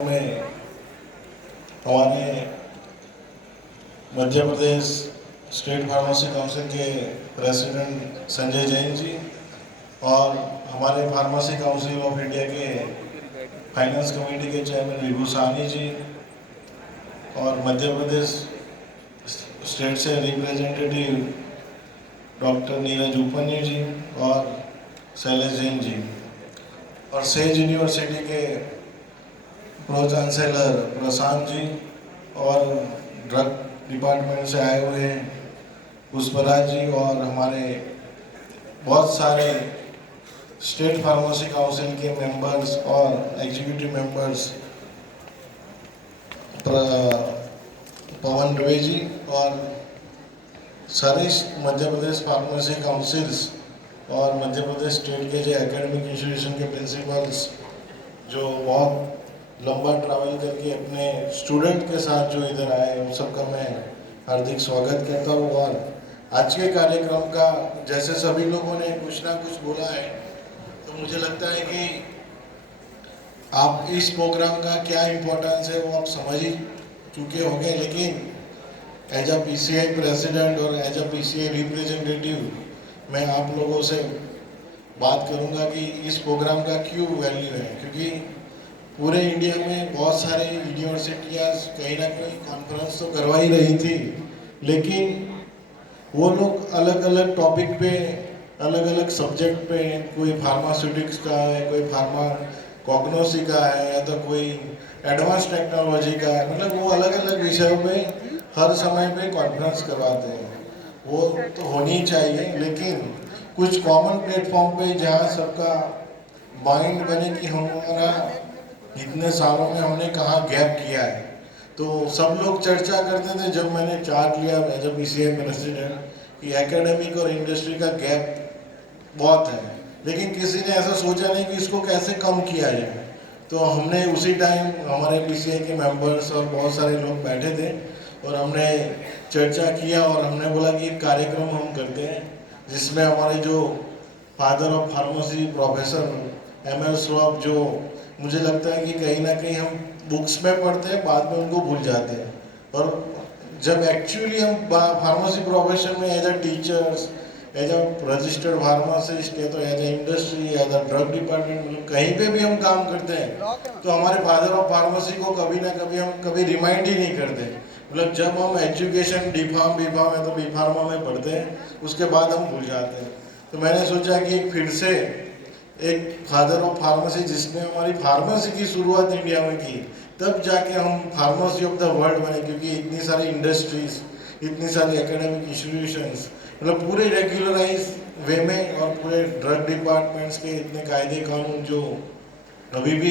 में हमारे Madhya Pradesh state pharmacy council के प्रेसिडेंट संजय जैन जी और हमारे फार्मेसी काउंसिल ऑफ इंडिया के फाइनेंस कमेटी के चेयरमैन विभू साहनी जी और मध्य प्रदेश स्टेट से रिप्रेजेंटेटिव डॉक्टर नीरज उपन्यू जी और शैलेश जैन जी और सेज यूनिवर्सिटी के प्रो चांसलर प्रशांत जी और ड्रग डिपार्टमेंट से आए हुए पुष्पराज जी और हमारे बहुत सारे स्टेट फार्मेसी काउंसिल के मेंबर्स और एग्जीक्यूटिव मेंबर्स पवन दुबे जी और सारे मध्य प्रदेश फार्मेसी काउंसिल्स और मध्य प्रदेश स्टेट के जो एकेडमिक इंस्टीट्यूशन के प्रिंसिपल्स जो बहुत लंबा ट्रैवल करके अपने स्टूडेंट के साथ जो इधर आए उन सबका मैं हार्दिक स्वागत करता हूँ। और आज के कार्यक्रम का जैसे सभी लोगों ने कुछ ना कुछ बोला है तो मुझे लगता है कि आप इस प्रोग्राम का क्या इम्पोर्टेंस है वो आप समझ ही चुके होंगे, लेकिन एज अ पीसीआई प्रेसिडेंट और एज अ पीसीआई रिप्रेजेंटेटिव मैं आप लोगों से बात करूंगा कि इस प्रोग्राम का क्यों वैल्यू है, क्योंकि पूरे इंडिया में बहुत सारे यूनिवर्सिटियाँ कहीं ना कहीं कॉन्फ्रेंस तो करवा ही रही थी, लेकिन वो लोग अलग अलग टॉपिक पे अलग अलग सब्जेक्ट पे, कोई फार्मास्यूटिक्स का है, कोई फार्मा कॉग्नोसी का है या तो कोई एडवांस टेक्नोलॉजी का है, मतलब वो अलग अलग विषयों पे हर समय पे कॉन्फ्रेंस करवाते हैं। वो तो होनी चाहिए, लेकिन कुछ कॉमन प्लेटफॉर्म पे जहाँ सबका माइंड बने कि हमारा इतने सालों में हमने कहाँ गैप किया है, तो सब लोग चर्चा करते थे जब मैंने चार्ज लिया एज अ पीसीआई प्रेसिडेंट कि एकेडमिक और इंडस्ट्री का गैप बहुत है, लेकिन किसी ने ऐसा सोचा नहीं कि इसको कैसे कम किया जाए। तो हमने उसी टाइम हमारे पीसीआई के मेंबर्स और बहुत सारे लोग बैठे थे और हमने चर्चा किया और हमने बोला कि एक कार्यक्रम हम करते हैं जिसमें हमारे जो father of pharmacy professor M L Shroff, जो मुझे लगता है कि कहीं ना कहीं हम बुक्स में पढ़ते हैं बाद में उनको भूल जाते हैं, और जब एक्चुअली हम फार्मेसी प्रोफेशन में as a teachers, as a registered pharmacist या तो as a industry, as a drug department, मतलब कहीं पे भी हम काम करते हैं तो हमारे फादर ऑफ फार्मेसी को कभी ना कभी हम कभी रिमाइंड ही नहीं करते। मतलब जब हम education D pharm B pharm या तो बी फार्मा में पढ़ते हैं उसके बाद हम भूल जाते हैं। तो मैंने सोचा कि एक फिर से एक फादर ऑफ फार्मेसी जिसने हमारी फार्मेसी की शुरुआत इंडिया में की, तब जाके हम फार्मेसी ऑफ द वर्ल्ड बने, क्योंकि इतनी सारी इंडस्ट्रीज, इतनी सारी एकेडमिक इंस्टीट्यूशंस, मतलब पूरे रेगुलराइज वे में, और पूरे ड्रग डिपार्टमेंट्स के इतने कायदे कानून जो अभी भी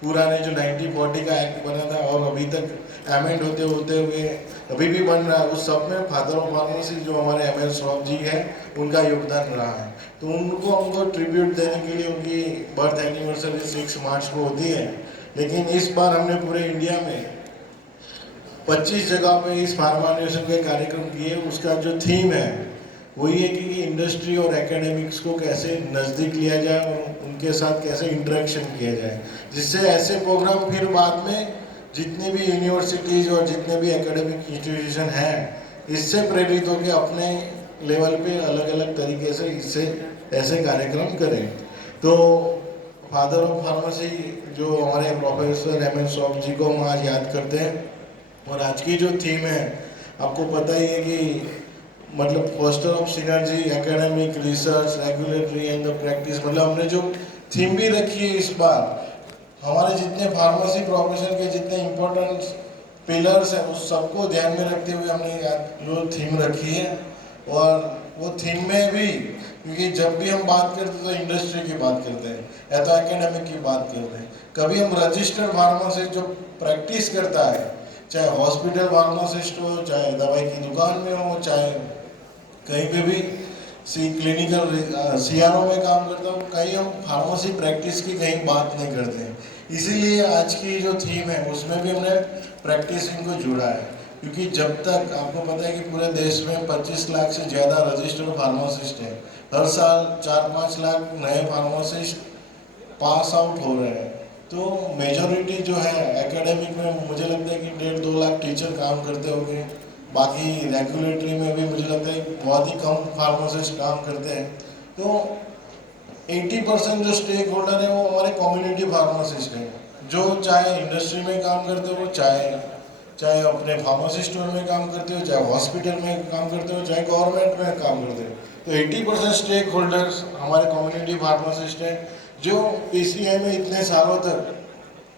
पुराने जो 1940 का एक्ट बना था और अभी तक अमेंड होते होते हुए अभी भी बन रहा है, उस सब में फादर ऑफ फार्मेसी जो हमारे एम एल श्रॉफ जी हैं उनका योगदान रहा है। तो उनको हमको ट्रिब्यूट देने के लिए उनकी बर्थ एनिवर्सरी 6 मार्च को होती है, लेकिन इस बार हमने पूरे इंडिया में 25 जगह पे इस फार्मानेशन के कार्यक्रम किए। उसका जो थीम है वही है कि इंडस्ट्री और एकेडमिक्स को कैसे नज़दीक लिया जाए और उनके साथ कैसे इंटरेक्शन किया जाए, जिससे ऐसे प्रोग्राम फिर बाद में जितनी भी यूनिवर्सिटीज़ और जितने भी एकेडमिक इंस्टीट्यूशन हैं इससे प्रेरित होकर अपने लेवल पे अलग अलग तरीके से इससे ऐसे कार्यक्रम करें। तो फादर ऑफ फार्मेसी जो हमारे प्रोफेसर एम एल श्रॉफ जी को हम आज याद करते हैं, और आज की जो थीम है आपको पता ही है कि मतलब foster of synergy, academic, research, regulatory and the practice, मतलब हमने जो थीम भी रखी है इस बार, हमारे जितने फार्मेसी प्रोफेशन के जितने इम्पोर्टेंट पिलर्स हैं उस सबको ध्यान में रखते हुए हमने जो थीम रखी है। और वो थीम में भी, क्योंकि जब भी हम बात करते हैं तो इंडस्ट्री की बात करते हैं या तो एकेडमिक की बात करते हैं, कभी हम रजिस्टर्ड फार्मासिस्ट जो प्रैक्टिस करता है, चाहे हॉस्पिटल फार्मासिस्ट हो, चाहे दवाई की दुकान में हो, चाहे कहीं पे भी क्लिनिकल सीआरओ में काम करता हूँ, कहीं हम फार्मेसी प्रैक्टिस की कहीं बात नहीं करते हैं। इसीलिए आज की जो थीम है उसमें भी हमने प्रैक्टिसिंग को जुड़ा है, क्योंकि जब तक आपको पता है कि पूरे देश में 25 लाख से ज़्यादा रजिस्टर्ड फार्मासिस्ट हैं, हर साल 4-5 लाख नए फार्मासिस्ट पास आउट हो रहे हैं, तो मेजॉरिटी जो है एकेडमिक में मुझे लगता है कि 1.5-2 लाख टीचर काम करते होंगे। बाकी रेगुलेटरी में भी मुझे लगता है बहुत ही कम फार्मासिस्ट काम करते हैं। तो 80% जो स्टेक होल्डर है वो हमारे कम्युनिटी फार्मासिस्ट हैं, जो चाहे इंडस्ट्री में काम करते हो, चाहे चाहे अपने फार्मेसी स्टोर में काम करते हो, चाहे हॉस्पिटल में काम करते हो, चाहे गवर्नमेंट में काम करते हो। तो 80% स्टेक होल्डर्स हमारे कम्युनिटी फार्मासिस्ट हैं, जो पीसीआई में इतने सालों तक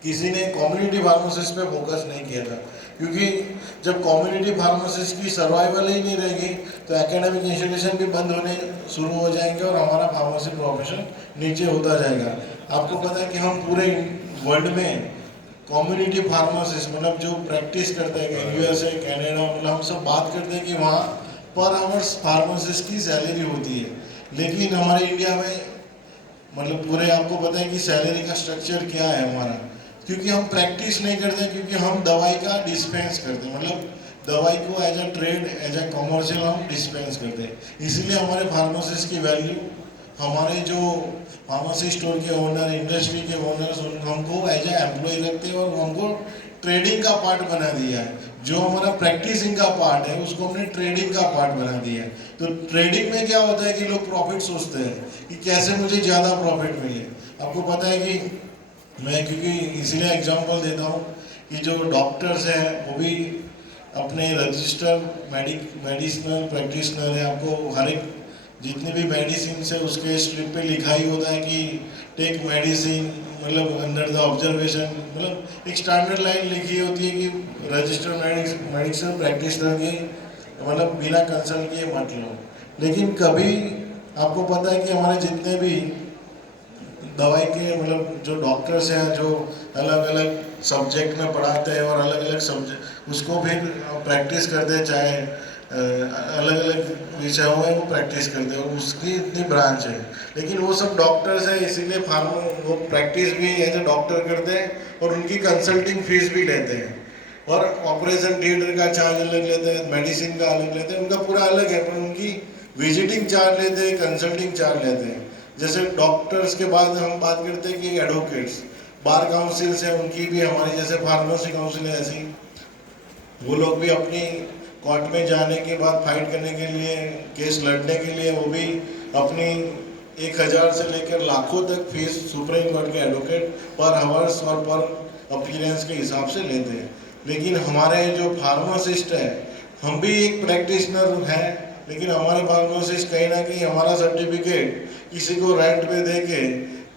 किसी ने कम्युनिटी फार्मासिस्ट पे फोकस नहीं किया था, क्योंकि जब कम्युनिटी फार्मासिस्ट की सर्वाइवल ही नहीं रहेगी तो एकेडमिक इंस्टीट्यूशन भी बंद होने शुरू हो जाएंगे और हमारा फार्मेसी प्रोफेशन नीचे होता जाएगा। आपको पता है कि हम पूरे वर्ल्ड में कम्युनिटी फार्मासिस्ट मतलब जो प्रैक्टिस करते हैं यूएसए, कनाडा, मतलब हम सब बात करते हैं कि वहाँ पर आवर्स फार्मासिस्ट की सैलरी होती है, लेकिन हमारे इंडिया में मतलब पूरे आपको पता है कि सैलरी का स्ट्रक्चर क्या है हमारा, क्योंकि हम प्रैक्टिस नहीं करते, क्योंकि हम दवाई का डिस्पेंस करते हैं, मतलब दवाई को as a trade, as a commercial हम डिस्पेंस करते हैं। इसीलिए हमारे फार्मासिस्ट की वैल्यू, हमारे जो फार्मेसी स्टोर के ओनर, इंडस्ट्री के ओनर्स हमको एज ए एम्प्लॉय रखते हैं और हमको ट्रेडिंग का पार्ट बना दिया है। जो हमारा प्रैक्टिसिंग का पार्ट है उसको हमने ट्रेडिंग का पार्ट बना दिया है। तो ट्रेडिंग में क्या होता है कि लोग प्रॉफिट सोचते हैं कि कैसे मुझे ज़्यादा प्रॉफिट मिले। आपको पता है कि मैं क्योंकि इसीलिए एग्जांपल देता हूँ कि जो डॉक्टर्स हैं वो भी अपने रजिस्टर मेडिसिनल प्रैक्टिशनर है। आपको हर एक जितनी भी मेडिसिन है उसके स्ट्रिप पे लिखा ही होता है कि टेक मेडिसिन, मतलब अंडर द ऑब्जर्वेशन, मतलब एक स्टैंडर्ड लाइन लिखी होती है कि रजिस्टर मेडिसिनल प्रैक्टिशनर की मतलब बिना कंसल्ट किए मत लो। लेकिन कभी आपको पता है कि हमारे जितने भी दवाई के मतलब जो डॉक्टर्स हैं जो अलग अलग सब्जेक्ट में पढ़ाते हैं और अलग अलग सब्जेक्ट उसको फिर प्रैक्टिस करते हैं, चाहे अलग अलग विषयों में वो प्रैक्टिस करते हैं और उसकी इतनी ब्रांच है। लेकिन वो सब डॉक्टर्स हैं, इसीलिए वो प्रैक्टिस भी एज ए डॉक्टर करते हैं और उनकी कंसल्टिंग फीस भी लेते हैं और ऑपरेशन थिएटर का चार्ज अलग लेते हैं, मेडिसिन का अलग लेते हैं, उनका पूरा अलग है, पर उनकी विजिटिंग चार्ज लेते हैं, कंसल्टिंग चार्ज लेते हैं। जैसे डॉक्टर्स के बाद हम बात करते हैं कि एडवोकेट्स, बार काउंसिल्स है, उनकी भी हमारी जैसे फार्मेसी काउंसिल है ऐसी, वो लोग भी अपनी कोर्ट में जाने के बाद फाइट करने के लिए, केस लड़ने के लिए वो भी अपनी 1,000 से लेकर लाखों तक फीस सुप्रीम कोर्ट के एडवोकेट पर हावर्स और पर अपीयरेंस के हिसाब से लेते हैं। लेकिन हमारे जो फार्मासिस्ट है, हम भी एक प्रैक्टिशनर हैं, लेकिन हमारे फार्मासिस्ट कहीं ना कहीं हमारा सर्टिफिकेट किसी को रेंट पे दे के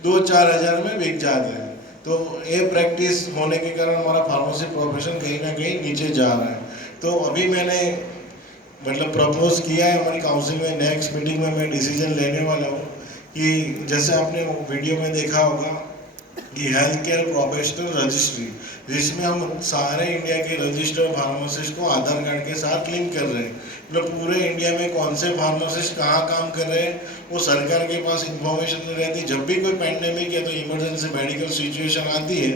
2-4 हज़ार में बिक जाते हैं। तो ये प्रैक्टिस होने के कारण हमारा फार्मेसी प्रोफेशन कहीं ना कहीं नीचे जा रहा है। तो अभी मैंने मतलब प्रपोज किया है हमारी काउंसिल में, नेक्स्ट मीटिंग में मैं डिसीजन लेने वाला हूँ कि जैसे आपने वीडियो में देखा होगा कि हेल्थ केयर प्रोफेशनल रजिस्ट्री, जिसमें हम सारे इंडिया के रजिस्टर्ड फार्मासिस्ट को आधार कार्ड के साथ लिंक कर रहे हैं। मतलब पूरे इंडिया में कौन से फार्मासिस्ट कहाँ काम कर रहे हैं वो सरकार के पास इंफॉर्मेशन नहीं रहती। जब भी कोई पैंडेमिक या तो इमरजेंसी मेडिकल सिचुएशन आती है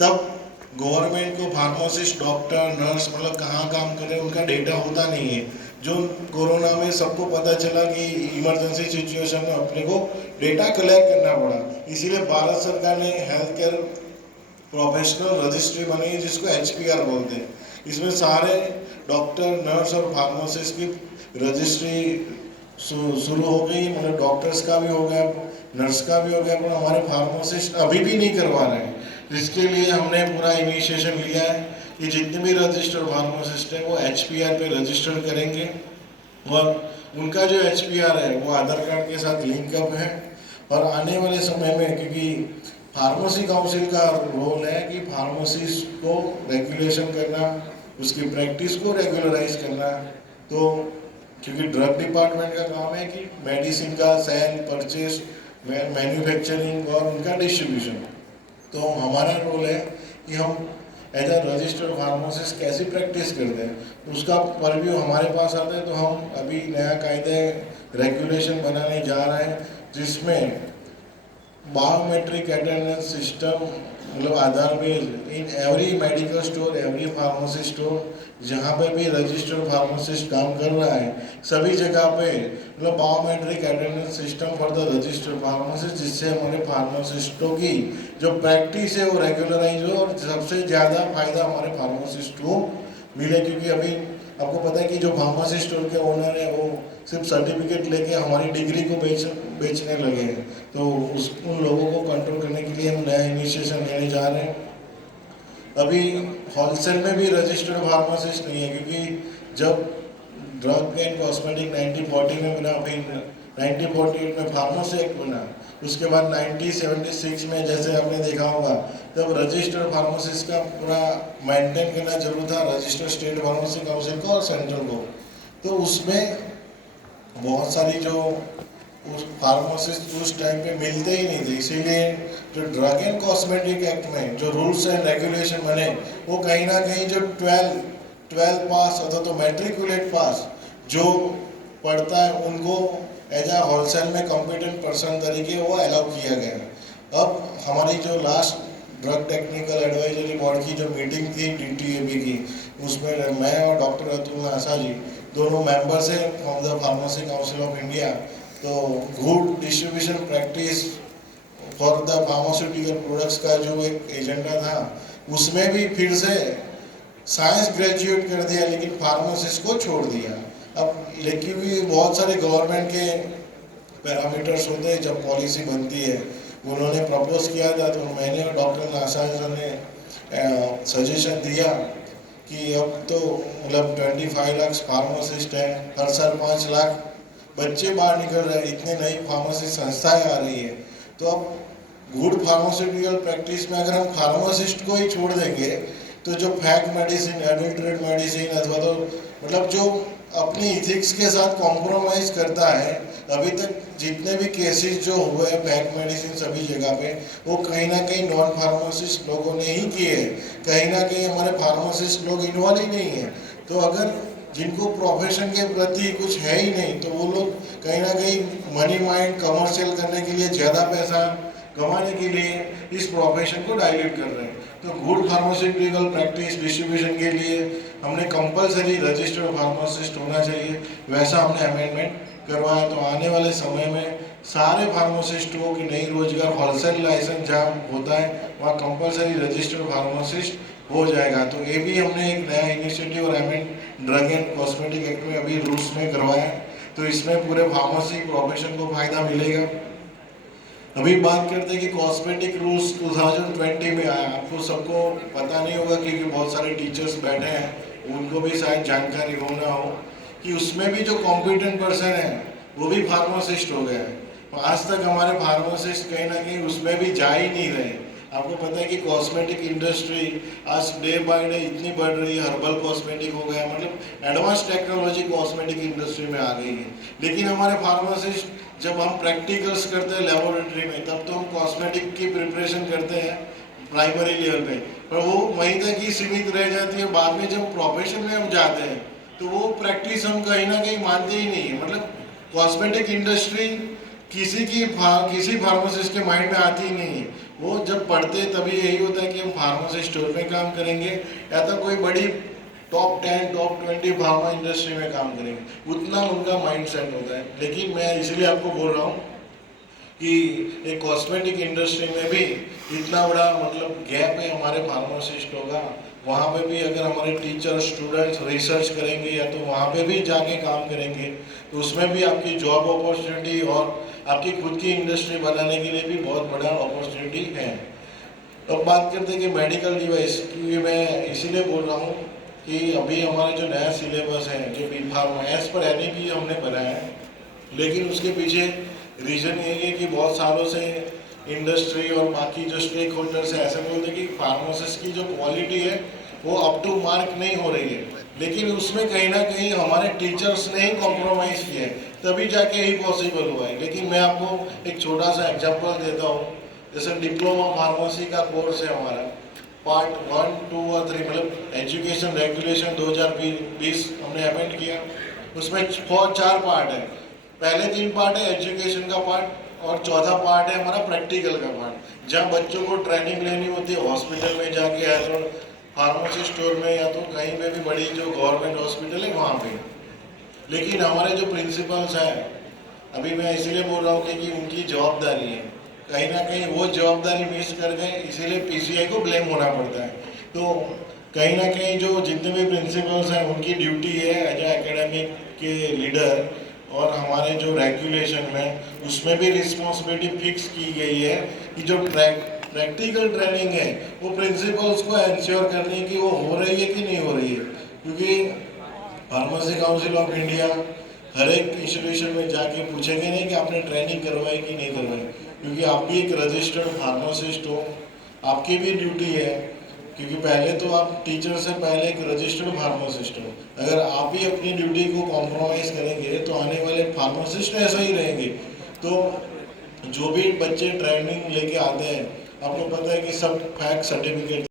तब गवर्नमेंट को फार्मासिस्ट, डॉक्टर, नर्स मतलब कहाँ काम कर रहे हैं उनका डेटा होता नहीं है। जो कोरोना में सबको पता चला कि इमरजेंसी सिचुएशन में अपने को डेटा कलेक्ट करना पड़ा, इसीलिए भारत सरकार ने हेल्थ केयर प्रोफेशनल रजिस्ट्री बनाई है जिसको HPR बोलते हैं। इसमें सारे डॉक्टर, नर्स और फार्मासिस्ट की रजिस्ट्री शुरू हो गई, मतलब डॉक्टर्स का भी हो गया, नर्स का भी हो गया, पर हमारे फार्मासिस्ट अभी भी नहीं करवा रहे हैं। इसके लिए हमने पूरा इनिशिएशन लिया है कि जितने भी रजिस्टर्ड फार्मासिस्ट हैं वो HPR पे रजिस्टर करेंगे और उनका जो HPR है वो आधार कार्ड के साथ लिंकअप है। और आने वाले समय में, क्योंकि फार्मेसी काउंसिल का रोल है कि फार्मेसिस्ट को रेगुलेशन करना, उसकी प्रैक्टिस को रेगुलराइज करना, तो क्योंकि ड्रग डिपार्टमेंट का काम है कि मेडिसिन का सेल, परचेज, मैन्युफैक्चरिंग और उनका डिस्ट्रीब्यूशन। तो हमारा रोल है कि हम एज अ रजिस्टर्ड फार्मासिस्ट कैसी प्रैक्टिस करते हैं उसका परव्यू हमारे पास आता है। तो हम अभी नया कायदे रेगुलेशन बनाने जा रहे हैं जिसमें बायोमेट्रिक अटेंडेंस सिस्टम मतलब Aadhaar based in every medical store, every pharmacy store, जहाँ पे भी रजिस्टर्ड फार्मासिस्ट काम कर रहा है सभी जगह पे मतलब biometric attendance system for the registered pharmacist, जिससे हमारे फार्मासिस्टों की जो प्रैक्टिस है वो रेगुलराइज हो और सबसे ज़्यादा फायदा हमारे फार्मासिस्ट को मिले। क्योंकि अभी आपको पता है कि जो फार्मेसी स्टोर के ओनर है वो सिर्फ सर्टिफिकेट लेके हमारी डिग्री को बेचने लगे हैं। तो उन लोगों को कंट्रोल करने के लिए हम नया इनिशिएशन लेने जा रहे हैं। अभी होलसेल में भी रजिस्टर्ड फार्मासिस्ट नहीं है, क्योंकि जब ड्रग एंड कॉस्मेटिक 1940 में बना, फिर 1948 में फार्मेसी एक्ट बना, उसके बाद 1976 में जैसे आपने देखा होगा तब रजिस्टर्ड फार्मासिस्ट का पूरा मेंटेन करना जरूर था, रजिस्टर्ड स्टेट फार्मेसी काउंसिल को और सेंट्रल को। तो उसमें बहुत सारी जो उस फार्मासिस्ट उस टाइम पे मिलते ही नहीं थे, इसीलिए जो ड्रग एंड कॉस्मेटिक एक्ट में जो रूल्स एंड रेगुलेशन बने वो कहीं ना कहीं जो 12 पास अथवा तो मैट्रिकुलेट पास जो पढ़ता है उनको एज आ होलसेल में कॉम्पिटेंट पर्सन तरीके वो अलाउ किया गया। अब हमारी जो last drug technical advisory board की जो मीटिंग थी DTAB की, उसमें मैं और डॉक्टर अतुल नासा जी दोनों मेंबर्स हैं from the Pharmacy Council of India. तो good distribution practice for the pharmaceutical products का जो एक एजेंडा था उसमें भी फिर से साइंस ग्रेजुएट कर दिया लेकिन फार्मासिस्ट को छोड़ दिया। अब लेकिन भी बहुत सारे गवर्नमेंट के पैरामीटर्स होते हैं जब पॉलिसी बनती है, उन्होंने प्रपोज किया था तो मैंने और डॉक्टर नासा ने सजेशन दिया कि अब तो मतलब 25 लाख फार्मासिस्ट हैं, हर साल 5 लाख बच्चे बाहर निकल रहे हैं, इतने नई फार्मेसी संस्थाएं आ रही है। तो अब गुड फार्मास्यूटिकल प्रैक्टिस में अगर हम फार्मासिस्ट को ही छोड़ देंगे तो जो फैक मेडिसिन, एडल्ट्रेट मेडिसिन अथवा तो मतलब जो अपनी इथिक्स के साथ कॉम्प्रोमाइज़ करता है, अभी तक जितने भी केसेस जो हुए हैं फैक मेडिसिन सभी जगह पे वो कहीं ना कहीं नॉन फार्मासिस्ट लोगों ने ही किए हैं, कहीं ना कहीं हमारे फार्मासिस्ट लोग इन्वॉल्व ही नहीं है। तो अगर जिनको प्रोफेशन के प्रति कुछ है ही नहीं तो वो लोग कहीं ना कहीं मनी माइंड कमर्शियल करने के लिए, ज़्यादा पैसा कमाने के लिए इस प्रोफेशन को डाइल्यूट कर रहे हैं। तो गुड फार्मास्यूटिकल प्रैक्टिस डिस्ट्रीब्यूशन के लिए हमने कंपलसरी रजिस्टर्ड फार्मासिस्ट होना चाहिए, वैसा हमने अमेंडमेंट करवाया। तो आने वाले समय में सारे फार्मासिस्टों की नई रोजगार होलसेल लाइसेंस जहाँ होता है वहाँ कंपलसरी रजिस्टर्ड फार्मासिस्ट हो जाएगा। तो ये भी हमने एक नया इनिशिएटिव और amend drug and cosmetic act में अभी रूल्स में करवाया, तो इसमें पूरे फार्मेसी प्रोफेशन को फायदा मिलेगा। अभी बात करते हैं कि कॉस्मेटिक रूल्स 2020 में आया, आपको सबको पता नहीं होगा क्योंकि बहुत सारे टीचर्स बैठे हैं उनको भी शायद जानकारी हो ना हो कि उसमें भी जो कॉम्पिटेंट पर्सन है वो भी फार्मासिस्ट हो गया है। आज तक हमारे फार्मासिस्ट कहीं ना कहीं उसमें भी जा ही नहीं रहे। आपको पता है कि कॉस्मेटिक इंडस्ट्री आज डे बाय डे इतनी बढ़ रही है, हर्बल कॉस्मेटिक हो गया, मतलब एडवांस टेक्नोलॉजी कॉस्मेटिक इंडस्ट्री में आ गई है। लेकिन हमारे फार्मासिस्ट जब हम प्रैक्टिकल्स करते हैं लेबोरेटरी में तब तो हम कॉस्मेटिक की प्रिपरेशन करते हैं प्राइमरी लेवल पे, पर वो वहीं तक ही सीमित रह जाती है। बाद में जब प्रोफेशन में हम जाते हैं तो वो प्रैक्टिस हम कहीं ना कहीं मानते ही नहीं है। मतलब कॉस्मेटिक इंडस्ट्री किसी फार्मासिस्ट के माइंड में आती ही नहीं है। वो जब पढ़ते तभी यही होता है कि हम फार्मेसी स्टोर में काम करेंगे या तो कोई बड़ी टॉप 10 टॉप 20 फार्मा इंडस्ट्री में काम करेंगे, उतना उनका माइंड सेट होता है। लेकिन मैं इसलिए आपको बोल रहा हूँ कि एक कॉस्मेटिक इंडस्ट्री में भी इतना बड़ा मतलब गैप है हमारे फार्मासिस्टों का, वहाँ पे भी अगर हमारे टीचर स्टूडेंट्स रिसर्च करेंगे या तो वहाँ पे भी जाके काम करेंगे तो उसमें भी आपकी जॉब अपॉर्चुनिटी और आपकी खुद की इंडस्ट्री बनाने के लिए भी बहुत बड़ा अपॉर्चुनिटी है। अब बात करते हैं कि मेडिकल डिवाइस की, मैं इसीलिए बोल रहा हूँ कि अभी हमारा जो नया सिलेबस है जो B pharma as per NEP हमने बनाया है, लेकिन उसके पीछे रीज़न यही है कि बहुत सालों से इंडस्ट्री और बाकी जो स्टेक होल्डर्स है ऐसे बोलते हैं कि फार्मासिस्ट की जो क्वालिटी है वो अप टू मार्क नहीं हो रही है, लेकिन उसमें कहीं ना कहीं हमारे टीचर्स ने ही कॉम्प्रोमाइज़ किया है, तभी जाके ही पॉसिबल हुआ है। लेकिन मैं आपको एक छोटा सा एग्जांपल देता हूँ, जैसे डिप्लोमा फार्मेसी का कोर्स है हमारा, पार्ट 1, 2 और 3 मतलब एजुकेशन रेगुलेशन 2020 हमने अमेंड किया, उसमें 4 पार्ट है। पहले 3 पार्ट है एजुकेशन का पार्ट और चौथा पार्ट है हमारा प्रैक्टिकल का पार्ट, जहाँ बच्चों को ट्रेनिंग लेनी होती है हॉस्पिटल में जाके या तो फार्मेसी स्टोर में या तो कहीं पे भी बड़ी जो गवर्नमेंट हॉस्पिटल है वहाँ पे। लेकिन हमारे जो प्रिंसिपल्स हैं, अभी मैं इसलिए बोल रहा हूँ कि उनकी जवाबदारी है, कहीं ना कहीं वो जवाबदारी मिस कर गए, इसीलिए पीसीआई को ब्लेम होना पड़ता है। तो कहीं ना कहीं जो जितने भी प्रिंसिपल्स हैं उनकी ड्यूटी है एज ए एकेडमिक के लीडर, और हमारे जो रेगुलेशन में उसमें भी रिस्पॉन्सिबिलिटी फिक्स की गई है कि जो प्रैक्टिकल ट्रेनिंग है वो प्रिंसिपल्स को इंश्योर करनी है कि वो हो रही है कि नहीं हो रही है। क्योंकि फार्मेसी काउंसिल ऑफ इंडिया हर एक इंस्टीट्यूशन में जाके पूछेंगे नहीं कि आपने ट्रेनिंग करवाई कि नहीं करवाई, क्योंकि आप भी एक रजिस्टर्ड फार्मासिस्ट हो, आपकी भी ड्यूटी है। क्योंकि पहले तो आप टीचर से पहले एक रजिस्टर्ड फार्मासिस्ट हो, अगर आप ही अपनी ड्यूटी को कॉम्प्रोमाइज़ करेंगे तो आने वाले फार्मासिस्ट ऐसा ही रहेंगे। तो जो भी बच्चे ट्रेनिंग लेके आते हैं, आपको पता है कि सब फैक्ट सर्टिफिकेट